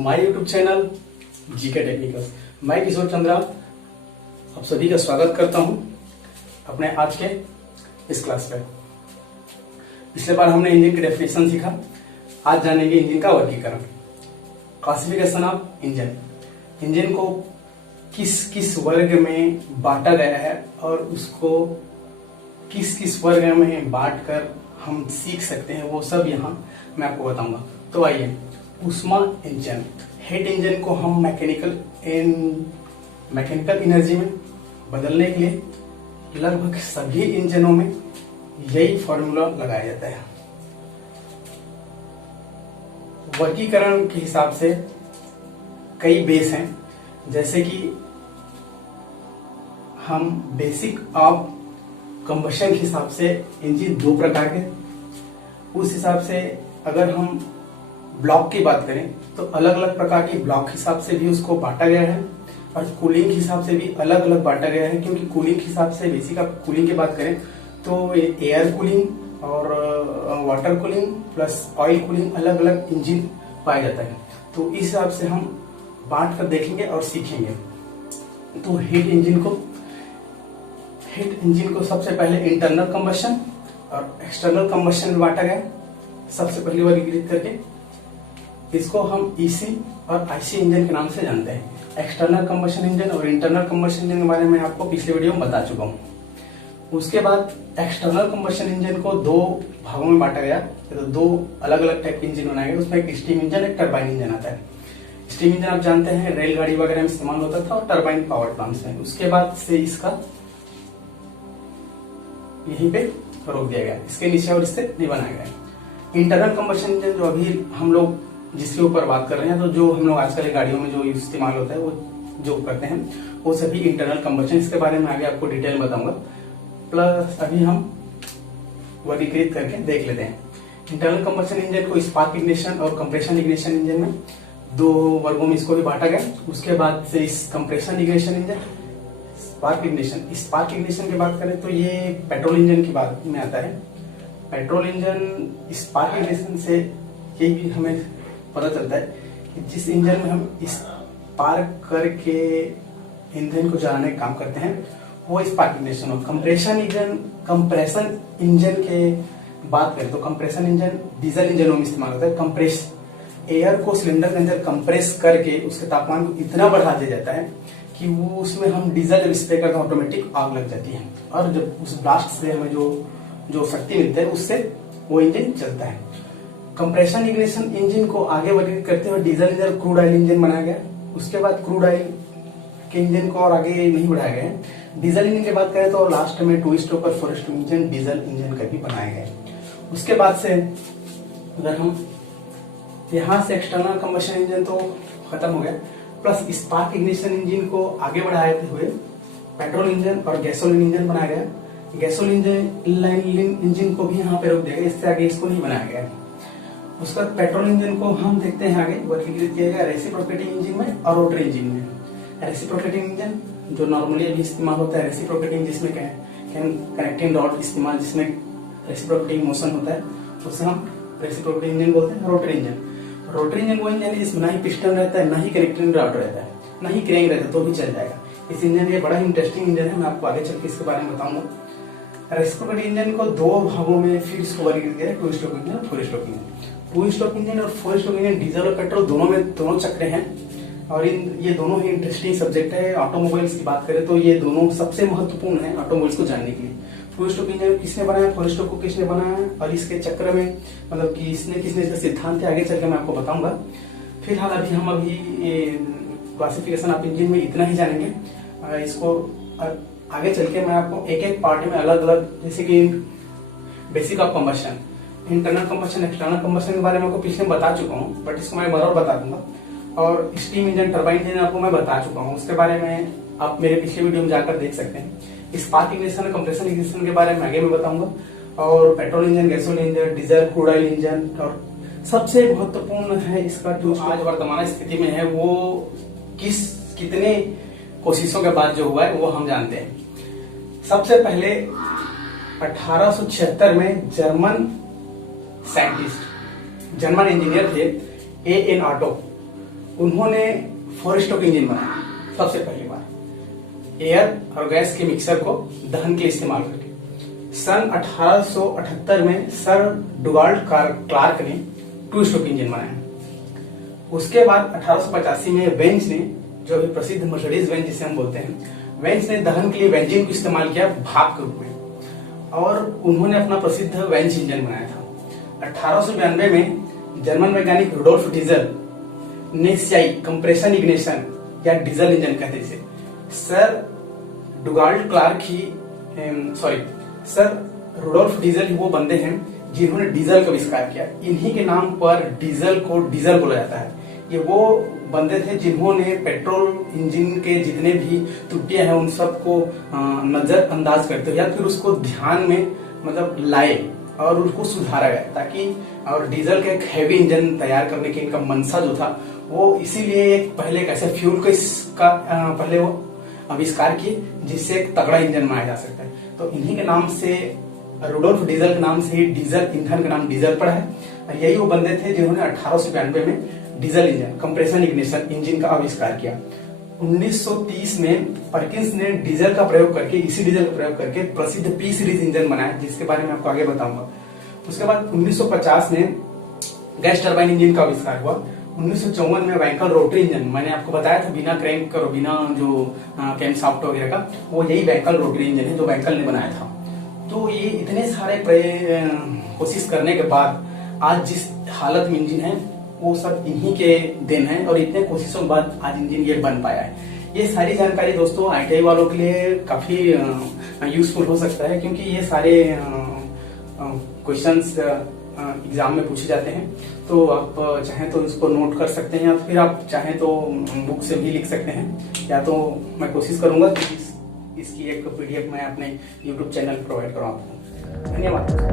My YouTube channel GK technicals. मैं किशोर चंद्रा आप सभी का स्वागत करता हूं अपने आज के इस क्लास पे। पिछले बार हमने इंजन की डेफिनेशन सीखा, आज जानेंगे इंजन का वर्गीकरण, क्लासिफिकेशन ऑफ इंजन। इंजन को किस किस वर्ग में बांटा गया है और उसको किस किस वर्ग में बांटकर हम सीख सकते हैं, वो सब यहाँ मैं आपको बताऊंगा। तो आइए, ऊष्मा इंजन, हीट इंजन को हम मैकेनिकल एनर्जी में बदलने के लिए लगभग सभी इंजनों में यही फॉर्मूला लगाया जाता है। वर्गीकरण के हिसाब से कई बेस हैं, जैसे कि हम बेसिक ऑफ कंबशन के हिसाब से इंजन दो प्रकार के, उस हिसाब से अगर हम ब्लॉक की बात करें तो अलग अलग प्रकार की ब्लॉक के हिसाब से भी उसको बांटा गया है और कूलिंग के हिसाब से भी अलग अलग बांटा गया है। क्योंकि कूलिंग के हिसाब से बेसिक आप कूलिंग की बात करें तो एयर कूलिंग और water cooling plus oil cooling अलग अलग इंजन पाया जाता है। तो इस हिसाब से हम बांट कर देखेंगे और सीखेंगे। तो हीट इंजन को सबसे पहले इंटरनल कंबशन और एक्सटर्नल कंबशन में बांटा गया, सबसे पहले वर्गीकृत करके। इसको हम ईसी और आईसी इंजन के नाम से जानते हैं। एक्सटर्नल कंबशन इंजन और इंटरनल कंबशन इंजन के बारे में आपको पिछले वीडियो में बता चुका हूं। उसके बाद एक्सटर्नल कंबशन इंजन को दो भागों में बांटा गया, तो दो अलग अलग टाइप के इंजन बनाए गए। उसमें एक स्टीम इंजन, एक टरबाइन इंजन आता है। स्टीम इंजन आप जानते हैं रेलगाड़ी वगैरह में इस्तेमाल होता था और टरबाइन पावर प्लांट्स में। उसके बाद से इसका यहीं पे रोक दिया गया, इसके नीचे और इससे नहीं बनाया गया। इंटरनल कंबशन इंजन जो अभी हम लोग जिसके ऊपर बात कर रहे हैं, तो जो हम लोग आजकल गाड़ियों में जो इस्तेमाल होता है वो जो करते हैं वो सभी इंटरनल कंबशन। इसके बारे में आगे आपको डिटेल बताऊंगा। प्लस अभी हम वर्गीकृत करके देख लेते हैं। इंटरनल कंबशन इंजन को स्पार्क इग्निशन और कंप्रेशन इग्निशन इंजन में दो वर्गों में इसको भी बांटा गया। उसके बाद से इस compression ignition engine, spark ignition की बात करें तो ये पेट्रोल इंजन की बात में आता है। पेट्रोल इंजन स्पार्क इग्निशन से ये भी हमें पता चलता है कि जिस इंजन में हम स्पार्क करके इंजन को जलाने का काम करते हैं वो स्पार्क इग्निशन हो। कंप्रेशन इंजन के बात करें तो कंप्रेशन इंजन डीजल इंजनों में इस्तेमाल होता है। कंप्रेस एयर को सिलेंडर के अंदर कंप्रेस करके उसके तापमान को इतना बढ़ा दिया जाता है कि वो उसमें हम डीजल जब स्प्रे करते हैं ऑटोमेटिक आग लग जाती है, और जब उस ब्लास्ट से हमें जो शक्ति मिलती है उससे वो इंजन चलता है। कंप्रेशन इग्निशन इंजन को आगे वर्गीकृत करते हुए diesel engine crude oil engine बनाया गया। उसके बाद क्रूड ऑयल के इंजन को और आगे नहीं बढ़ाया गया है। डीजल इंजन की बात करें तो लास्ट में टू स्ट्रोक और four stroke engine diesel engine का भी बनाया गया। उसके बाद से अगर हम यहाँ से एक्सटर्नल कंबशन इंजन तो खत्म हो गया, प्लस स्पार्क इग्निशन इंजन को आगे बढ़ाते हुए पेट्रोल इंजन और गैसोलीन इंजन बनाया गया। गैसोलीन इंजन को भी यहाँ पे रोक दिया गया, इससे आगे इसको नहीं बनाया गया। उसका पेट्रोल इंजन को हम देखते हैं आगे वर्गीकृत किया गया रेसिप्रोकेटिंग इंजन में और रोटरी इंजन में। रेसिप्रोकेटिंग इंजन जो नॉर्मली अभी इस्तेमाल होता है, रेसिप्रोकेटिंग जिसमें कनेक्टिंग रॉड इस्तेमाल, जिसमें रेसिप्रोकेटिंग मोशन होता है, उसे हम रेसिप्रोकेटिंग इंजन बोलते हैं। रोटरी इंजन वो इंजन है जिसमें ना ही पिस्टन रहता है, ना ही कनेक्टिंग रॉड रहता है, ना ही क्रेंक रहता है, तो भी चल जाएगा। इस इंजन ये बड़ा इंटरेस्टिंग इंजन है, मैं आपको आगे चल के इसके बारे में बताऊंगा। रेसिप्रोकेटिंग इंजन को दो भागों में फिर इसको वर्गीकृत किया, टू स्ट्रोक इंजन और four stroke engine. Two stroke engine और फोर स्ट्रोक इंजन डीजल और पेट्रोल दोनों चक्र हैं, और ये दोनों ही इंटरेस्टिंग सब्जेक्ट है। ऑटोमोबाइल्स की बात करें तो ये दोनों सबसे महत्वपूर्ण है ऑटोमोबाइल्स को जानने के लिए। टू स्ट्रोक इंजन किसने बनाया, फोर स्ट्रोक को किसने बनाया, और इसके चक्र में मतलब कि किसने इसका सिद्धांत है, आगे चल के मैं आपको बताऊंगा। फिलहाल हम क्लासिफिकेशन ऑफ इंजन में इतना ही जानेंगे। इसको आगे चल के मैं आपको एक एक पार्ट में अलग अलग, जैसे कि basic of combustion, internal combustion, external combustion के बारे में आपको पिछले में बता चुका हूँ, बट इसको मैं बराबर बता दूंगा। और स्टीम इंजन, टरबाइन इंजन आपको मैं बता चुका हूँ, उसके बारे में आप मेरे पिछले वीडियो में जाकर देख सकते हैं। स्पार्क इग्निशन और कंप्रेशन इग्निशन के बारे में आगे मैं बताऊंगा। और petrol engine, gasoline engine, diesel, crude oil engine, और सबसे महत्वपूर्ण है इसका जो आज वर्तमान स्थिति में है वो कितने कोशिशों के बाद जो हुआ है वो हम जानते हैं। सबसे पहले 1876 में जर्मन इंजीनियर थे A.N. ऑटो, उन्होंने 4 स्ट्रोक इंजन बनाया सबसे पहली बार, एयर और गैस के मिक्सर को दहन के लिए इस्तेमाल करके। सन 1878 में सर डुगाल्ड क्लार्क ने 2 स्ट्रोक इंजन बनाया। उसके बाद 1885 में वेंज ने, जो अभी प्रसिद्ध मर्सिडीज वेंज जिसे हम बोलते हैं, वेंज ने दहन के लिए बेंजीन को इस्तेमाल किया भाप के रूप में, और उन्होंने अपना प्रसिद्ध वेंज इंजन बनाया था। 1892 में जर्मन वैज्ञानिक रुडोल्फ डीजल ने सीआई कंप्रेशन इग्निशन या डीजल इंजन कहते हैं, सर डुगाल्ड क्लार्क ही सर रुडोल्फ डीजल वो बंदे हैं जिन्होंने डीजल का आविष्कार किया। इन्हीं के नाम पर डीजल को डीजल बोला जाता है। ये वो बंदे थे जिन्होंने पेट्रोल इंजन के जितने भी त्रुटियां हैं उन सबको नजरअंदाज करते हुए या फिर उसको ध्यान में मतलब लाए और उसको सुधारा गया, ताकि और डीजल का एक हैवी इंजन तैयार करने की इनका मंशा जो था वो इसीलिए एक पहले एक ऐसे फ्यूल का इसका पहले वो आविष्कार किए जिससे एक तगड़ा इंजन बनाया जा सकता है। तो इन्हीं के नाम से, रुडोल्फ डीजल के नाम से ही डीजल ईंधन का नाम डीजल पड़ा है। और यही वो बंदे थे जिन्होंने 1892 में diesel engine compression ignition engine का आविष्कार किया। 1930 में पर्किंस ने डीजल का प्रयोग करके, इसी डीजल का प्रयोग करके प्रसिद्ध पी सीरीज इंजन बनाया, जिसके बारे में आपको आगे बताऊंगा। उसके बाद 1950 में गैस टरबाइन इंजन का आविष्कार हुआ। 1954 में वैंकल रोटरी इंजन, मैंने आपको बताया था बिना क्रैंक और बिना जो कैमशाफ्ट वगैरह का, वो यही वैंकल रोटरी इंजन है जो वैंकल ने बनाया था। तो ये इतने सारे कोशिश करने के बाद आज जिस हालत में इंजन है वो सब इन्हीं के देन है, और इतने कोशिशों के बाद आज इंजन ये बन पाया है। ये सारी जानकारी दोस्तों आईटीआई वालों के लिए काफी यूजफुल हो सकता है, क्योंकि ये सारे क्वेश्चंस एग्जाम में पूछे जाते हैं। तो आप चाहें तो इसको नोट कर सकते हैं, या फिर आप चाहें तो बुक से भी लिख सकते हैं, या तो मैं कोशिश करूंगा कि इसकी एक पीडीएफ मैं अपने यूट्यूब चैनल पर प्रोवाइड करूँ आपको। धन्यवाद।